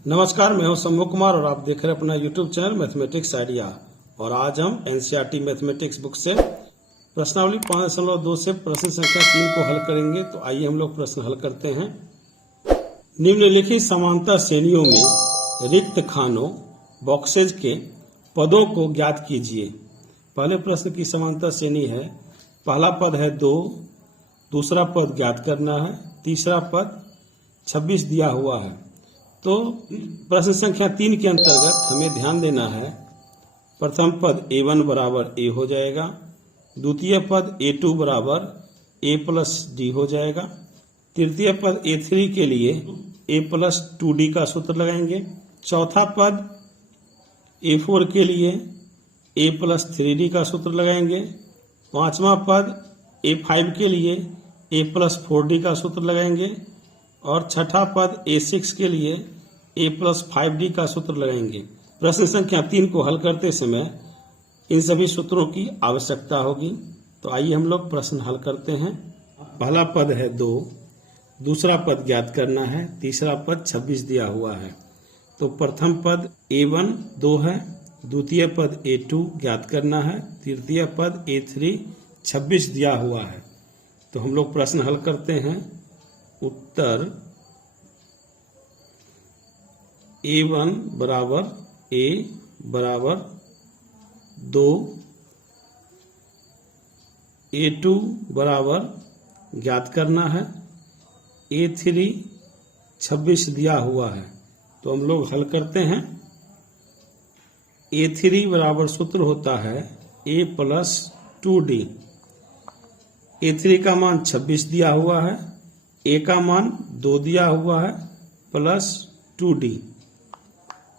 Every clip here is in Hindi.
नमस्कार, मैं हूं शंभू कुमार और आप देख रहे हैं अपना यूट्यूब चैनल मैथमेटिक्स आइडिया। और आज हम एनसीईआरटी मैथमेटिक्स बुक से प्रश्नावली 5.2 से प्रश्न संख्या 3 को हल करेंगे। तो आइए हम लोग प्रश्न हल करते हैं। निम्नलिखित समांतर श्रेणियों में रिक्त खानों बॉक्सेज के पदों को ज्ञात कीजिए। पहले प्रश्न की समांतर श्रेणी है, पहला पद है 2, दूसरा पद ज्ञात करना है, तीसरा पद 26 दिया हुआ है। तो प्रश्न संख्या 3 के अंतर्गत हमें ध्यान देना है, प्रथम पद a1 बराबर a हो जाएगा, द्वितीय पद a2 बराबर a प्लस d हो जाएगा, तृतीय पद a3 के लिए a प्लस 2d का सूत्र लगाएंगे, चौथा पद a4 के लिए a प्लस 3d का सूत्र लगाएंगे, पांचवा पद a5 के लिए a प्लस 4d का सूत्र लगाएंगे और छठा पद a6 के लिए a प्लस 5d का सूत्र लगाएंगे। प्रश्न संख्या 3 को हल करते समय इन सभी सूत्रों की आवश्यकता होगी। तो आइए हम लोग प्रश्न हल करते हैं। पहला पद है 2, दूसरा पद ज्ञात करना है, तीसरा पद 26 दिया हुआ है। तो प्रथम पद a1 2 है, द्वितीय पद a2 ज्ञात करना है, तृतीय पद a3 26 दिया हुआ है। तो हम लोग प्रश्न हल करते हैं। उत्तर a1 बराबर a बराबर 2, a2 बराबर ज्ञात करना है, a3 26 दिया हुआ है। तो हम लोग हल करते हैं। a3 बराबर सूत्र होता है a प्लस 2d। a3 का मान 26 दिया हुआ है, a का मान 2 दिया हुआ है प्लस 2d।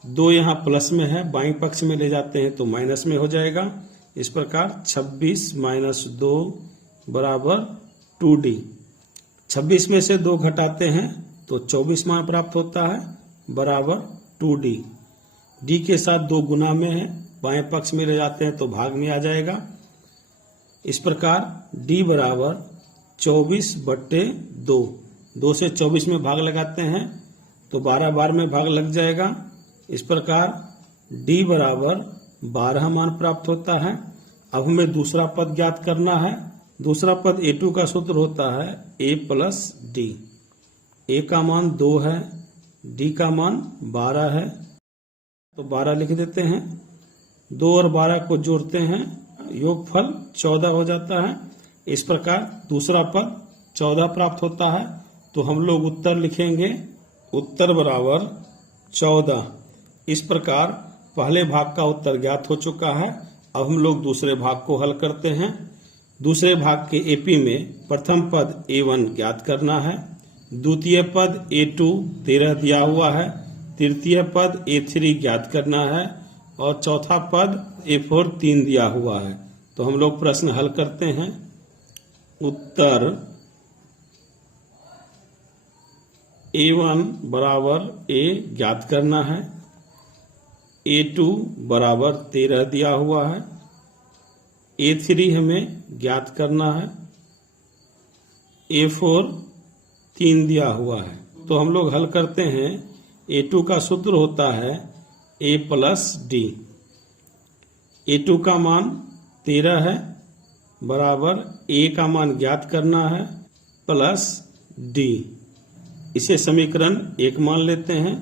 2 यहाँ प्लस में है, बाईं पक्ष में ले जाते हैं तो माइनस में हो जाएगा। इस प्रकार 26 माइनस 2 बराबर 2d। 26 में से 2 घटाते हैं तो 24 मान प्राप्त होता है बराबर 2d। d के साथ 2 गुना में है, बाएं पक्ष में ले जाते हैं तो भाग में आ जाएगा। इस प्रकार d बराबर 24/2। 2 से 24 में भाग लगाते हैं तो 12 बार में भाग लग जाएगा। इस प्रकार d बराबर 12 मान प्राप्त होता है। अब हमें दूसरा पद ज्ञात करना है। दूसरा पद a2 का सूत्र होता है a प्लस d। a का मान 2 है, d का मान 12 है, तो 12 लिख देते हैं। 2 और 12 को जोड़ते हैं, योगफल 14 हो जाता है। इस प्रकार दूसरा पद 14 प्राप्त होता है। तो हम लोग उत्तर लिखेंगे, उत्तर बराबर 14। इस प्रकार पहले भाग का उत्तर ज्ञात हो चुका है। अब हम लोग दूसरे भाग को हल करते हैं। दूसरे भाग के एपी में प्रथम पद a1 ज्ञात करना है, द्वितीय पद a2 13 दिया हुआ है, तृतीय पद a3 ज्ञात करना है और चौथा पद a4 3 दिया हुआ है। तो हम लोग प्रश्न हल करते हैं। उत्तर a1 बराबर a ज्ञात करना है, a2 बराबर 13 दिया हुआ है, a3 हमें ज्ञात करना है, a4 3 दिया हुआ है। तो हम लोग हल करते हैं। a2 का सूत्र होता है a प्लस d। a2 का मान 13 है बराबर a का मान ज्ञात करना है प्लस d। इसे समीकरण 1 मान लेते हैं।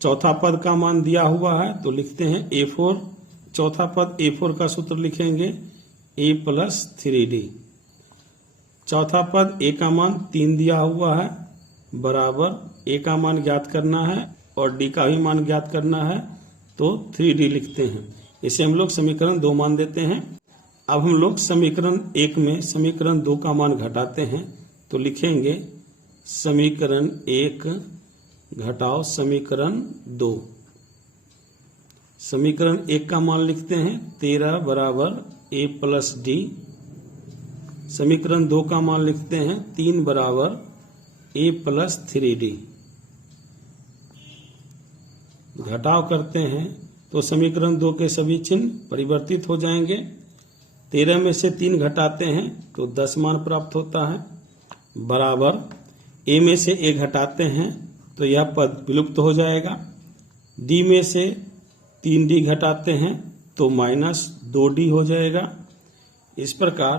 चौथा पद का मान दिया हुआ है तो लिखते हैं a4। चौथा पद a4 का सूत्र लिखेंगे a प्लस 3d। चौथा पद a का मान 3 दिया हुआ है बराबर a का मान ज्ञात करना है और d का भी मान ज्ञात करना है तो 3d लिखते हैं। इसे हम लोग समीकरण 2 मान देते हैं। अब हम लोग समीकरण 1 में समीकरण 2 का मान घटाते हैं तो लिखेंगे समीकरण 1 घटाओ समीकरण 2। समीकरण 1 का मान लिखते हैं 13 बराबर a प्लस d। समीकरण 2 का मान लिखते हैं 3 बराबर a प्लस 3d। घटाव करते हैं तो समीकरण 2 के सभी चिन्ह परिवर्तित हो जाएंगे। 13 में से 3 घटाते हैं तो 10 मान प्राप्त होता है बराबर a में से a घटाते हैं तो यह पद विलुप्त हो जाएगा। डी में से 3d घटाते हैं तो -2d हो जाएगा। इस प्रकार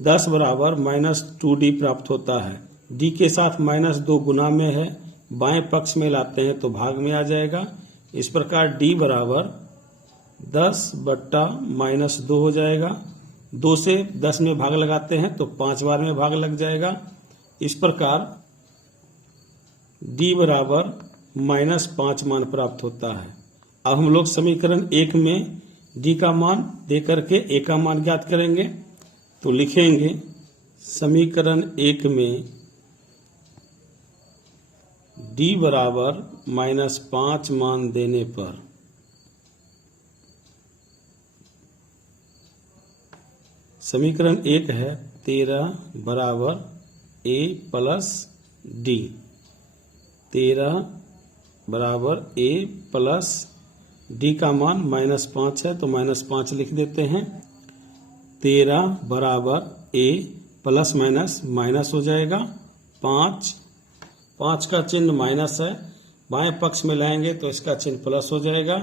10 बराबर -2d प्राप्त होता है। d के साथ -2 गुना में है, बाएं पक्ष में लाते हैं तो भाग में आ जाएगा। इस प्रकार d बराबर 10 बट्टा -2 हो जाएगा। 2 से 10 में भाग लगाते हैं तो 5 बार में भाग लग जाएगा। इस प्रकार d बराबर -5 मान प्राप्त होता है। अब हम लोग समीकरण 1 में d का मान दे करके a का मान ज्ञात करेंगे। तो लिखेंगे समीकरण 1 में d बराबर -5 मान देने पर समीकरण 1 है 13 बराबर a प्लस d। 13 बराबर a प्लस d का मान -5 है तो -5 लिख देते हैं। 13 बराबर a प्लस माइनस हो जाएगा 5 का चिन्ह माइनस है, बाएं पक्ष में लाएंगे तो इसका चिन्ह प्लस हो जाएगा।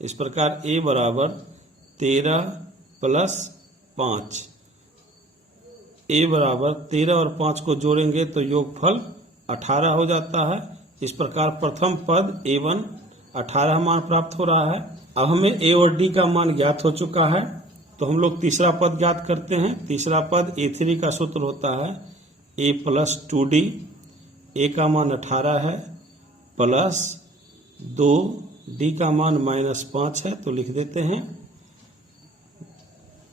इस प्रकार a बराबर 13 प्लस 5। a बराबर 13 और 5 को जोड़ेंगे तो योगफल 18 हो जाता है। इस प्रकार प्रथम पद a1 18 मान प्राप्त हो रहा है। अब हमें a और d का मान ज्ञात हो चुका है तो हम लोग तीसरा पद ज्ञात करते हैं। तीसरा पद a3 का सूत्र होता है a प्लस 2d। a का मान 18 है प्लस 2, d का मान -5 है तो लिख देते हैं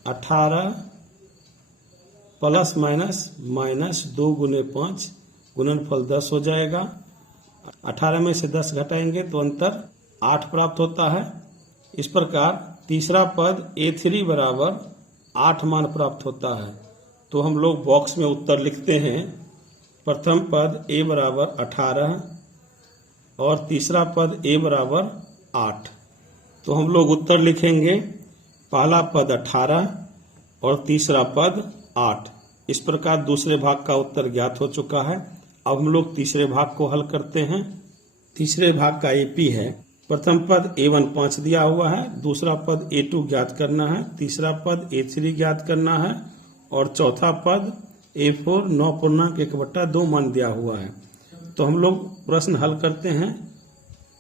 18 प्लस माइनस 2 गुने 5 गुणनफल 10 हो जाएगा। 18 में से 10 घटाएंगे तो अंतर 8 प्राप्त होता है। इस प्रकार तीसरा पद a3 बराबर 8 मान प्राप्त होता है। तो हम लोग बॉक्स में उत्तर लिखते हैं। प्रथम पद a बराबर 18 और तीसरा पद a बराबर 8। तो हम लोग उत्तर लिखेंगे पहला पद 18 और तीसरा पद 8। इस प्रकार दूसरे भाग का उत्तर ज्ञात हो चुका है। अब हम लोग तीसरे भाग को हल करते हैं। तीसरे भाग का AP है। प्रथम पद a1 5 दिया हुआ है, दूसरा पद a2 ज्ञात करना है, तीसरा पद a3 ज्ञात करना है और चौथा पद a4 9.1/2 मान दिया हुआ है। तो हम लोग प्रश्न हल करते हैं।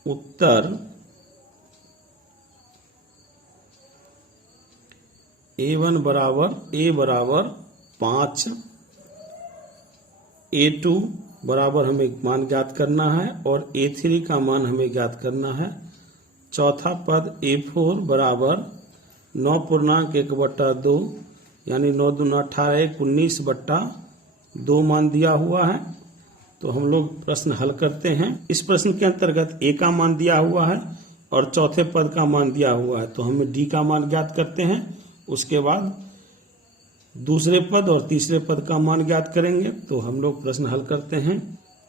उत्तर a1 बराबर a बराबर 5, a2 बराबर हमें मान ज्ञात करना है और a3 का मान हमें ज्ञात करना है। चौथा पद a4 बराबर 9.1/2 यानी 9 दूना 18 19/2 मान दिया हुआ है। तो हम लोग प्रश्न हल करते हैं। इस प्रश्न के अंतर्गत a का मान दिया हुआ है और चौथे पद का मान दिया हुआ है तो हम d का मान ज्ञात करते हैं। उसके बाद दूसरे पद और तीसरे पद का मान ज्ञात करेंगे। तो हम लोग प्रश्न हल करते हैं।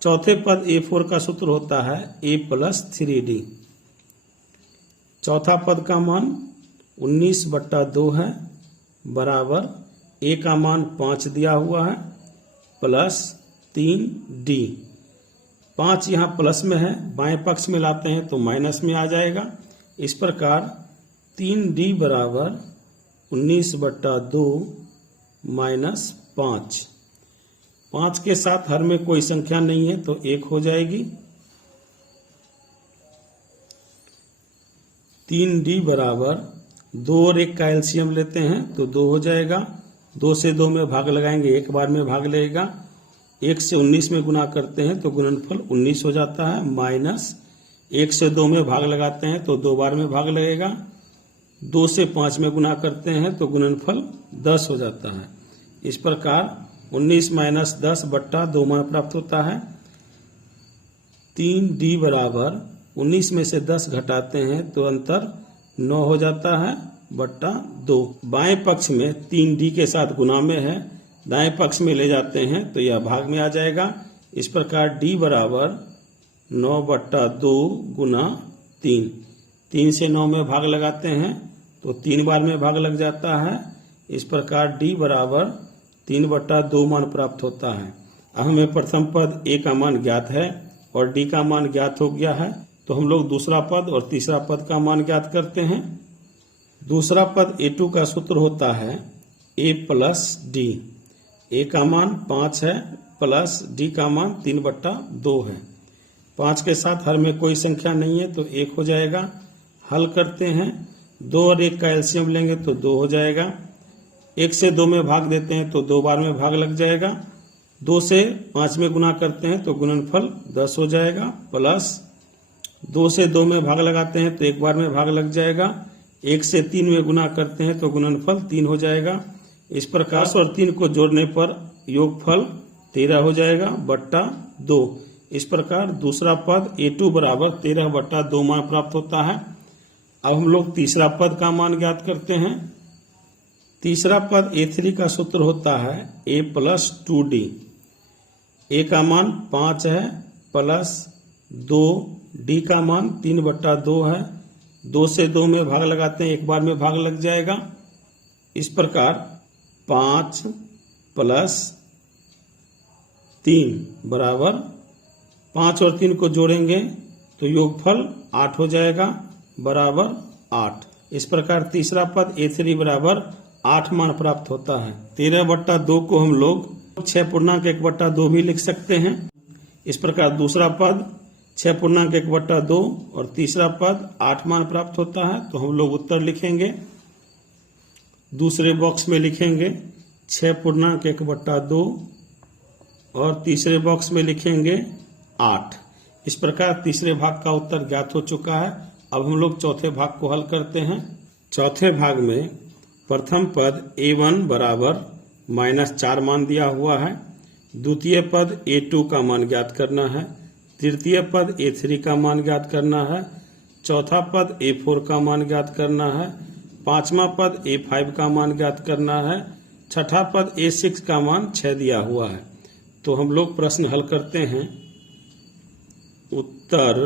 चौथे पद a4 का सूत्र होता है a प्लस 3d। चौथा पद का मान 19/2 है बराबर a का मान 5 दिया हुआ है प्लस 3d। 5 यहाँ प्लस में है, बाएं पक्ष में लाते हैं तो माइनस में आ जाएगा। इस प्रकार 3d बराबर 19/2 -5। 5 के साथ हर में कोई संख्या नहीं है तो 1 हो जाएगी। 3d बराबर 2 और 1 का एलसीएम लेते हैं तो 2 हो जाएगा। 2 से 2 में भाग लगाएंगे, एक बार में भाग लगेगा। 1 से 19 में गुना करते हैं तो गुणनफल 19 हो जाता है। माइनस 1 से 2 में भाग लगाते हैं तो 2 बार में भाग लगेगा। 2 से 5 में गुना करते हैं तो गुणनफल 10 हो जाता है। इस प्रकार 19 - 10/2 मान प्राप्त होता है। 3d बराबर 19 में से 10 घटाते हैं तो अंतर 9 हो जाता है बट्टा 2। बाएं पक्ष में 3d के साथ गुना में है, दाएं पक्ष में ले जाते हैं तो यह भाग में आ जाएगा। इस प्रकार d बराबर 9/2 गुना 3। 3 से 9 में भाग लगाते हैं तो 3 बार में भाग लग जाता है। इस प्रकार d बराबर 3/2 मान प्राप्त होता है। अब हमें प्रथम पद a का मान ज्ञात है और d का मान ज्ञात हो गया है। तो हम लोग दूसरा पद और तीसरा पद का मान ज्ञात करते हैं। दूसरा पद A2 का सूत्र होता है A प्लस डी। A का मान 5 है प्लस D का मान 3/2 है। 5 के साथ हर में कोई संख्या नहीं है तो 1 हो जाएगा। हल करते हैं, 2 और 1 का एलसीएम लेंगे तो 2 हो जाएगा। 1 से 2 में भाग देते हैं तो 2 बार में भाग लग जाएगा। 2 से 5 में गुना करते हैं तो गुणनफल 10 हो जाएगा, प्लस 2 से 2 में भाग लगाते हैं तो 1 बार में भाग लग जाएगा। 1 से 3 में गुना करते हैं तो गुणनफल 3 हो जाएगा। इस प्रकार 10 और 3 को जोड़ने पर योगफल 13 हो जाएगा बट्टा 2। इस प्रकार दूसरा पद A2 बराबर 13/2 मान प्राप्त होता है। अब हम लोग तीसरा पद का मान ज्ञात करते हैं। तीसरा पद A3 का सूत्र होता है A प्लस 2D। A का मान 5 है प्लस 2, D का मान 3/2 है। 2 से 2 में भाग लगाते हैं, 1 बार में भाग लग जाएगा। इस प्रकार 5 प्लस 3 बराबर 5 और 3 को जोड़ेंगे तो योगफल 8 हो जाएगा बराबर 8। इस प्रकार तीसरा पद A3 बराबर 8 मान प्राप्त होता है। 13/2 को हम लोग 6.1/2 भी लिख सकते हैं। इस प्रकार दूसरा पद 6.1/2 और तीसरा पद 8 मान प्राप्त होता है। तो हम लोग उत्तर लिखेंगे, दूसरे बॉक्स में लिखेंगे 6.1/2 और तीसरे बॉक्स में लिखेंगे 8। इस प्रकार तीसरे भाग का उत्तर ज्ञात हो चुका है। अब हम लोग चौथे भाग को हल करते हैं। चौथे भाग में प्रथम पद A1 बराबर -4 मान दिया हुआ है। द्वितीय पद A2 का मान ज्ञात करना है। तृतीय पद A3 का मान ज्ञात करना है। चौथा पद A4 का मान ज्ञात करना है। पांचवा पद A5 का मान ज्ञात करना है। छठा पद A6 का मान 6 दिया हुआ है। तो हम लोग प्रश्न हल करते हैं। उत्तर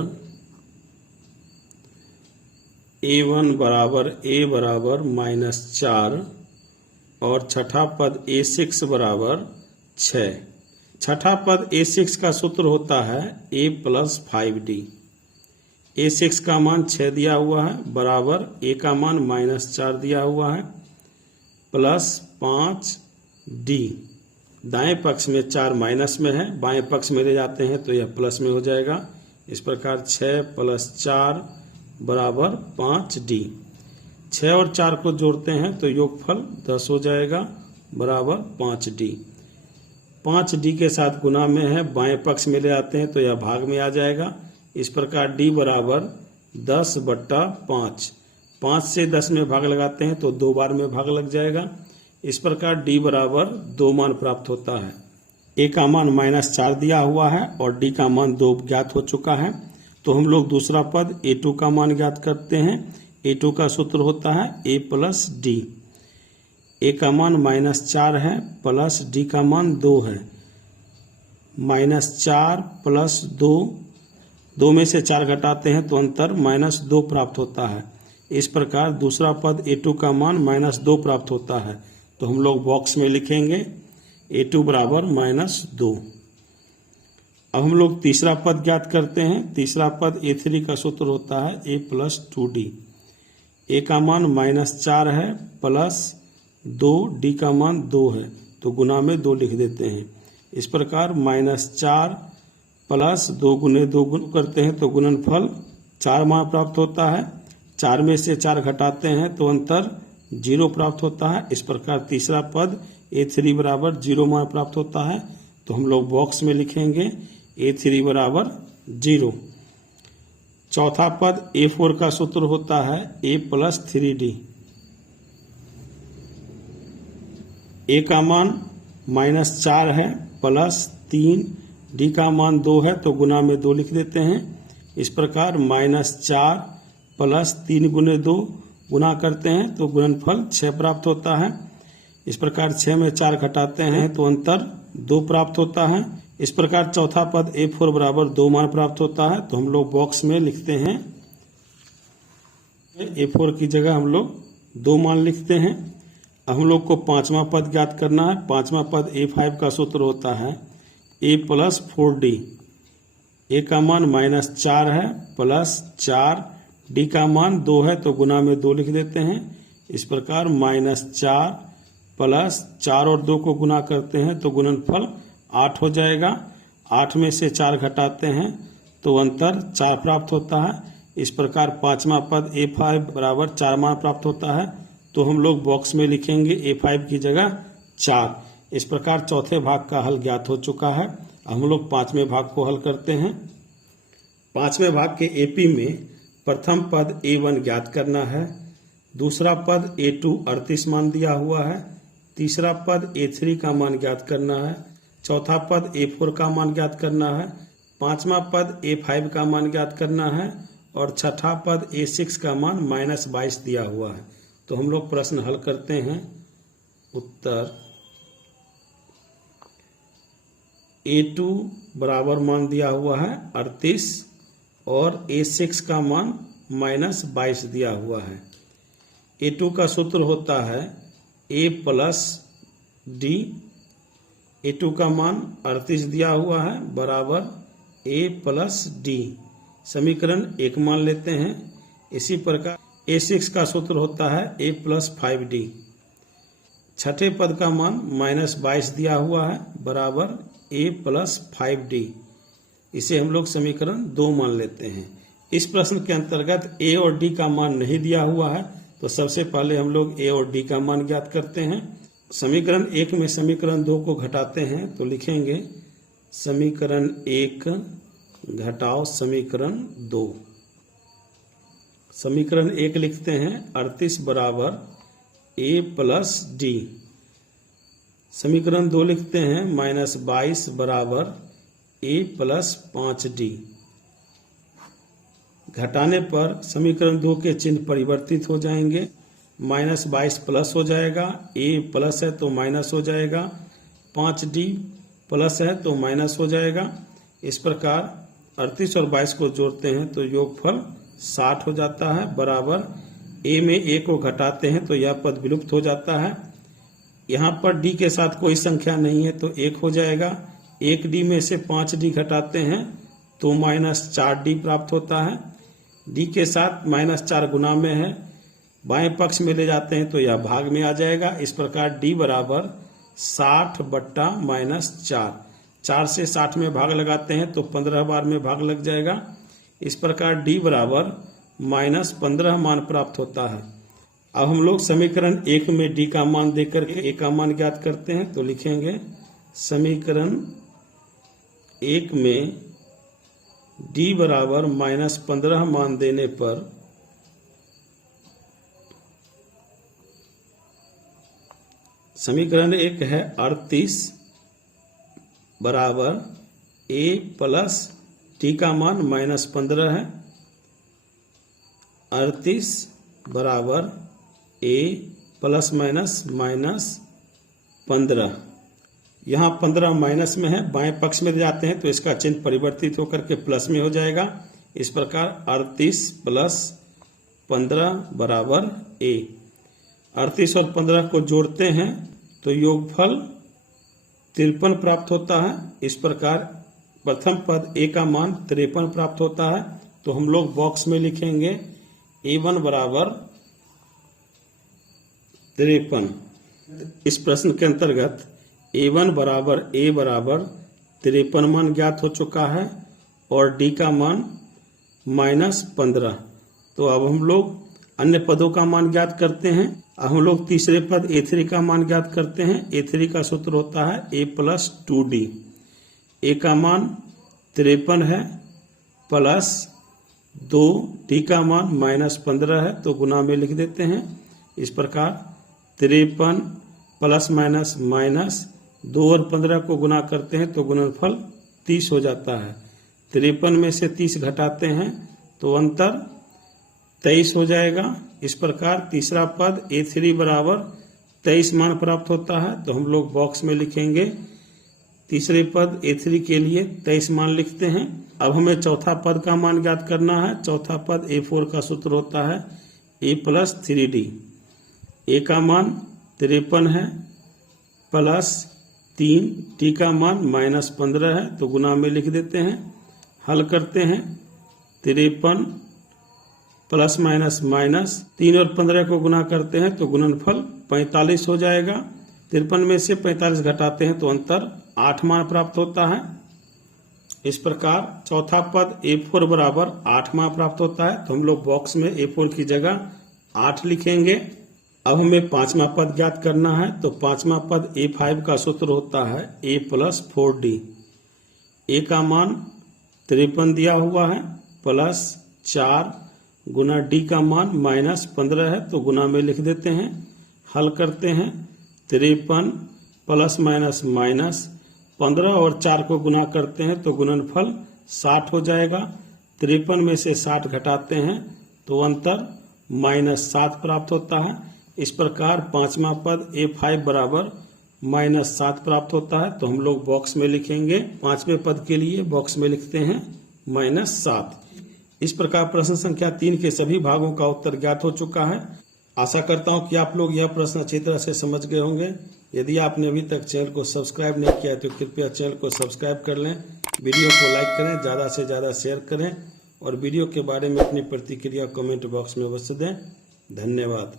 A1 बराबर A बराबर -4 और छठा पद A6 बराबर 6। छठा पद A6 का सूत्र होता है A प्लस 5D। A6 का मान 6 दिया हुआ है बराबर A का मान -4 दिया हुआ है प्लस 5D। दाएं पक्ष में 4 माइनस में है, बाएं पक्ष में ले जाते हैं तो यह प्लस में हो जाएगा। इस प्रकार 6 + 4 बराबर 5D। 6 और 4 को जोड़ते हैं तो योगफल 10 हो जाएगा बराबर 5D। 5D के साथ गुना में है, बाएं पक्ष में ले आते हैं तो यह भाग में आ जाएगा। इस प्रकार D बराबर 10/5। 5 से 10 में भाग लगाते हैं तो 2 बार में भाग लग जाएगा। इस प्रकार D बराबर 2 मान प्राप्त होता है। A का मान -4 दिया हुआ है और D का मान 2 ज्ञात हो चुका है। तो हम लोग दूसरा पद A2 का मान ज्ञात करते हैं। A2 का सूत्र होता है A प्लस D। A का मान -4 है प्लस D का मान 2 है। -4 + 2, 2 में से 4 घटाते हैं तो अंतर -2 प्राप्त होता है। इस प्रकार दूसरा पद A2 का मान -2 प्राप्त होता है। तो हम लोग बॉक्स में लिखेंगे A2 बराबर -2। अब हम लोग तीसरा पद ज्ञात करते हैं। तीसरा पद A3 का सूत्र होता है A प्लस 2D। A का मान -4 है प्लस 2, D का मान 2 है तो गुना में 2 लिख देते हैं। इस प्रकार -4 प्लस 2 गुने 2 करते हैं तो गुणनफल 4 मान प्राप्त होता है। 4 में से 4 घटाते हैं तो अंतर 0 प्राप्त होता है। इस प्रकार तीसरा पद A3 बराबर 0 मान प्राप्त होता है। तो हम लोग बॉक्स में लिखेंगे A3 बराबर 0। चौथा पद A4 का सूत्र होता है A प्लस 3D। A का मान -4 है प्लस 3, D का मान 2 है तो गुना में 2 लिख देते हैं। इस प्रकार -4 प्लस 3 गुने 2 गुना करते हैं तो गुणनफल 6 प्राप्त होता है। इस प्रकार 6 में 4 घटाते हैं तो अंतर 2 प्राप्त होता है। इस प्रकार चौथा पद A4 बराबर 2 मान प्राप्त होता है। तो हम लोग बॉक्स में लिखते हैं A4 की जगह हम लोग 2 मान लिखते हैं। अब हम लोग को पांचवा पद ज्ञात करना है। पांचवा पद A5 का सूत्र होता है A प्लस 4D। ए का मान -4 है प्लस 4, डी का मान 2 है तो गुना में 2 लिख देते हैं। इस प्रकार -4 प्लस 4 और 2 को गुना करते हैं तो गुणनफल 8 हो जाएगा। 8 में से 4 घटाते हैं तो अंतर 4 प्राप्त होता है। इस प्रकार पांचवा पद A5 बराबर 4 मान प्राप्त होता है। तो हम लोग बॉक्स में लिखेंगे A5 की जगह 4। इस प्रकार चौथे भाग का हल ज्ञात हो चुका है। हम लोग पांचवें भाग को हल करते हैं। पांचवें भाग के AP में प्रथम पद A1 ज्ञात करना है, दूसरा पद A2 38 मान दिया हुआ है, तीसरा पद A3 का मान ज्ञात करना है, चौथा पद A4 का मान ज्ञात करना है, पांचवा पद A5 का मान ज्ञात करना है और छठा पद A6 का मान -22 दिया हुआ है। तो हम लोग प्रश्न हल करते हैं। उत्तर A2 बराबर मान दिया हुआ है 38 और A6 का मान -22 दिया हुआ है। A2 का सूत्र होता है A प्लस D। A2 का मान 38 दिया हुआ है बराबर A प्लस D। समीकरण 1 मान लेते हैं। इसी प्रकार A6 का सूत्र होता है A प्लस 5D। छठे पद का मान -22 दिया हुआ है बराबर A प्लस 5D। इसे हम लोग समीकरण 2 मान लेते हैं। इस प्रश्न के अंतर्गत A और D का मान नहीं दिया हुआ है तो सबसे पहले हम लोग A और D का मान ज्ञात करते हैं। समीकरण 1 में समीकरण 2 को घटाते हैं तो लिखेंगे समीकरण 1 घटाओ समीकरण 2। समीकरण 1 लिखते हैं 38 बराबर A प्लस D। समीकरण 2 लिखते हैं -22 बराबर A प्लस 5D। घटाने पर समीकरण 2 के चिन्ह परिवर्तित हो जाएंगे। -22 प्लस हो जाएगा, A प्लस है तो माइनस हो जाएगा, 5D प्लस है तो माइनस हो जाएगा। इस प्रकार 38 और 22 को जोड़ते हैं तो योगफल 60 हो जाता है बराबर A में A को घटाते हैं तो यह पद विलुप्त हो जाता है। यहाँ पर D के साथ कोई संख्या नहीं है तो 1 हो जाएगा। 1D में से 5D घटाते हैं तो -4D प्राप्त होता है। D के साथ -4 गुना में है, बाएं पक्ष में ले जाते हैं तो यह भाग में आ जाएगा। इस प्रकार D बराबर 60 बट्टा -4। 4 से 60 में भाग लगाते हैं तो 15 बार में भाग लग जाएगा। इस प्रकार D बराबर -15 मान प्राप्त होता है। अब हम लोग समीकरण 1 में D का मान देकर के A का मान ज्ञात करते हैं तो लिखेंगे समीकरण 1 में D बराबर -15 मान देने पर समीकरण 1 है 38 बराबर A प्लस D का मान -15 है। 38 बराबर A प्लस -15। यहाँ 15 माइनस में है, बाएं पक्ष में जाते हैं तो इसका चिन्ह परिवर्तित होकर के प्लस में हो जाएगा। इस प्रकार 38 प्लस 15 बराबर A। 38 और 15 को जोड़ते हैं तो योगफल 53 प्राप्त होता है। इस प्रकार प्रथम पद A का मान 53 प्राप्त होता है। तो हम लोग बॉक्स में लिखेंगे A1 बराबर 53। इस प्रश्न के अंतर्गत A1 बराबर A बराबर 53 मान ज्ञात हो चुका है और D का मान -15। तो अब हम लोग अन्य पदों का मान ज्ञात करते हैं। अब हम लोग तीसरे पद A3 का मान ज्ञात करते हैं। A3 का सूत्र होता है A प्लस 2D। A का मान 53 है प्लस 2, D का मान -15 है तो गुना में लिख देते हैं। इस प्रकार 53 प्लस माइनस माइनस 2 और 15 को गुना करते हैं तो गुणनफल 30 हो जाता है। 53 में से 30 घटाते हैं तो अंतर 23 हो जाएगा। इस प्रकार तीसरा पद A3 बराबर 23 मान प्राप्त होता है। तो हम लोग बॉक्स में लिखेंगे तीसरे पद A3 के लिए 23 मान लिखते हैं। अब हमें चौथा पद का मान ज्ञात करना है। चौथा पद A4 का सूत्र होता है A प्लस 3D। A का मान 53 है प्लस 3, D का मान -15 है तो गुना में लिख देते हैं। हल करते हैं। 53 प्लस माइनस माइनस 3 और 15 को गुना करते हैं तो गुणनफल 45 हो जाएगा। 53 में से 45 घटाते हैं तो अंतर 8 मान प्राप्त होता है। इस प्रकार चौथा पद A4 बराबर 8 मान प्राप्त होता है। तो हम लोग बॉक्स में A4 की जगह 8 लिखेंगे। अब हमें पांचवा पद ज्ञात करना है। तो पांचवा पद A5 का सूत्र होता है A प्लस 4D। A का मान 53 दिया हुआ है, प्लस 4 गुना D का मान माइनस 15 है तो गुना में लिख देते हैं। हल करते हैं। 53 प्लस माइनस माइनस 15 और 4 को गुना करते हैं तो गुणनफल 60 हो जाएगा। 53 में से 60 घटाते हैं तो अंतर -7 प्राप्त होता है। इस प्रकार पांचवा पद A5 बराबर -7 प्राप्त होता है। तो हम लोग बॉक्स में लिखेंगे। पांचवें पद के लिए बॉक्स में लिखते हैं -7। इस प्रकार प्रश्न संख्या 3 के सभी भागों का उत्तर ज्ञात हो चुका है। आशा करता हूं कि आप लोग यह प्रश्न अच्छी तरह से समझ गए होंगे। यदि आपने अभी तक चैनल को सब्सक्राइब नहीं किया है तो कृपया चैनल को सब्सक्राइब कर लें, वीडियो को लाइक करें, ज़्यादा से ज़्यादा शेयर करें और वीडियो के बारे में अपनी प्रतिक्रिया कमेंट बॉक्स में अवश्य दें। धन्यवाद।